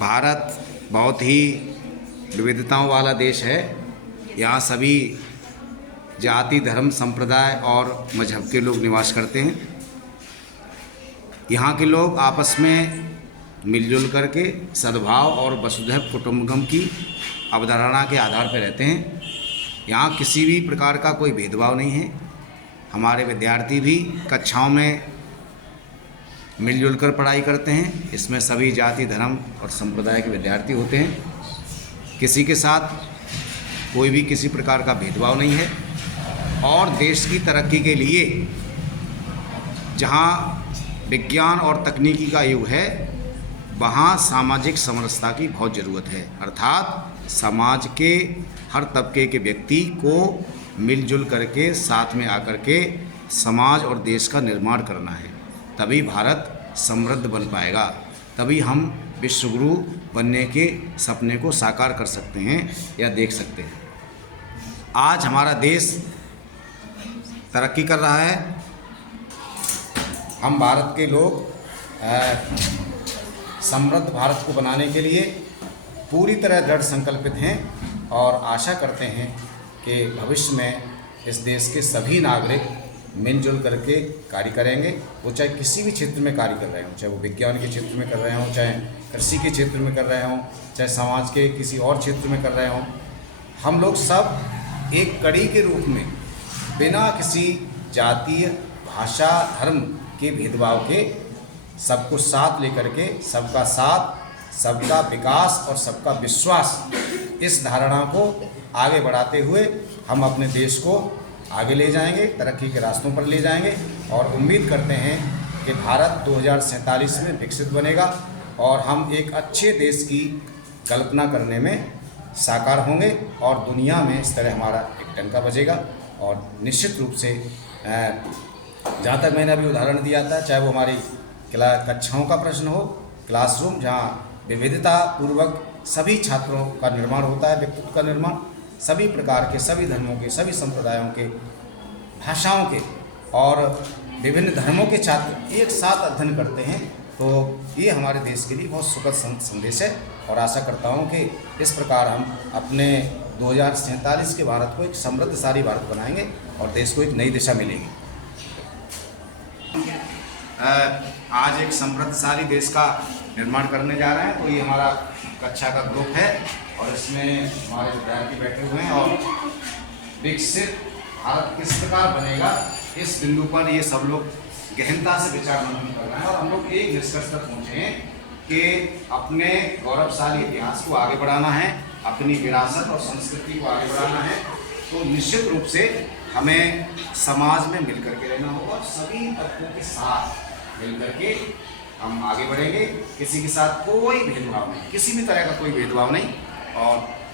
भारत बहुत ही विविधताओं वाला देश है। यहाँ सभी जाति, धर्म, संप्रदाय और मजहब के लोग निवास करते हैं। यहाँ के लोग आपस में मिलजुल करके सद्भाव और वसुधैव कुटुंबकम की अवधारणा के आधार पर रहते हैं। यहाँ किसी भी प्रकार का कोई भेदभाव नहीं है। हमारे विद्यार्थी भी कक्षाओं में मिलजुल कर पढ़ाई करते हैं। इसमें सभी जाति, धर्म और संप्रदाय के विद्यार्थी होते हैं। किसी के साथ कोई भी किसी प्रकार का भेदभाव नहीं है। और देश की तरक्की के लिए जहाँ विज्ञान और तकनीकी का युग है, वहाँ सामाजिक समरसता की बहुत ज़रूरत है। अर्थात समाज के हर तबके के व्यक्ति को मिलजुल करके साथ में आकर के समाज और देश का निर्माण करना है। तभी भारत समृद्ध बन पाएगा, तभी हम विश्वगुरु बनने के सपने को साकार कर सकते हैं या देख सकते हैं। आज हमारा देश तरक्की कर रहा है। हम भारत के लोग समृद्ध भारत को बनाने के लिए पूरी तरह दृढ़ संकल्पित हैं और आशा करते हैं कि भविष्य में इस देश के सभी नागरिक मिलजुल करके कार्य करेंगे। वो चाहे किसी भी क्षेत्र में कार्य कर रहे हों, चाहे वो विज्ञान के क्षेत्र में कर रहे हों, चाहे कृषि के क्षेत्र में कर रहे हों, चाहे समाज के किसी और क्षेत्र में कर रहे हों। हम लोग सब एक कड़ी के रूप में बिना किसी जातीय, भाषा, धर्म के भेदभाव के सबको साथ लेकर के सबका साथ, सबका विकास और सबका विश्वास, इस धारणा को आगे बढ़ाते हुए हम अपने देश को आगे ले जाएंगे, तरक्की के रास्तों पर ले जाएंगे। और उम्मीद करते हैं कि भारत 2047 में विकसित बनेगा और हम एक अच्छे देश की कल्पना करने में साकार होंगे और दुनिया में इस तरह हमारा एक डंका बजेगा। और निश्चित रूप से जहाँ तक मैंने अभी उदाहरण दिया था, चाहे वो हमारी कक्षाओं का प्रश्न हो, क्लासरूम जहाँ विविधता पूर्वक सभी छात्रों का निर्माण होता है, व्यक्तित्व का निर्माण, सभी प्रकार के, सभी धर्मों के, सभी संप्रदायों के, भाषाओं के और विभिन्न धर्मों के छात्र एक साथ अध्ययन करते हैं, तो ये हमारे देश के लिए बहुत सुखद संदेश है। और आशा करता हूँ कि इस प्रकार हम अपने 2047 के भारत को एक समृद्धशाली भारत बनाएंगे और देश को एक नई दिशा मिलेगी। आज एक समृद्धशाली देश का निर्माण करने जा रहे हैं। तो ये हमारा कक्षा का ग्रुप है और इसमें हमारे विद्यार्थी बैठे हुए हैं और विकसित भारत किस प्रकार बनेगा, इस बिंदु पर ये सब लोग गहनता से विचार मंथन कर रहे हैं। और हम लोग एक निष्कर्ष तक पहुँचे हैं कि अपने गौरवशाली इतिहास को आगे बढ़ाना है, अपनी विरासत और संस्कृति को आगे बढ़ाना है। तो निश्चित रूप से हमें समाज में मिलकर के रहना होगा और सभी तत्वों के साथ मिलकर के हम आगे बढ़ेंगे। किसी के साथ कोई भेदभाव नहीं, किसी भी तरह का कोई भेदभाव नहीं। और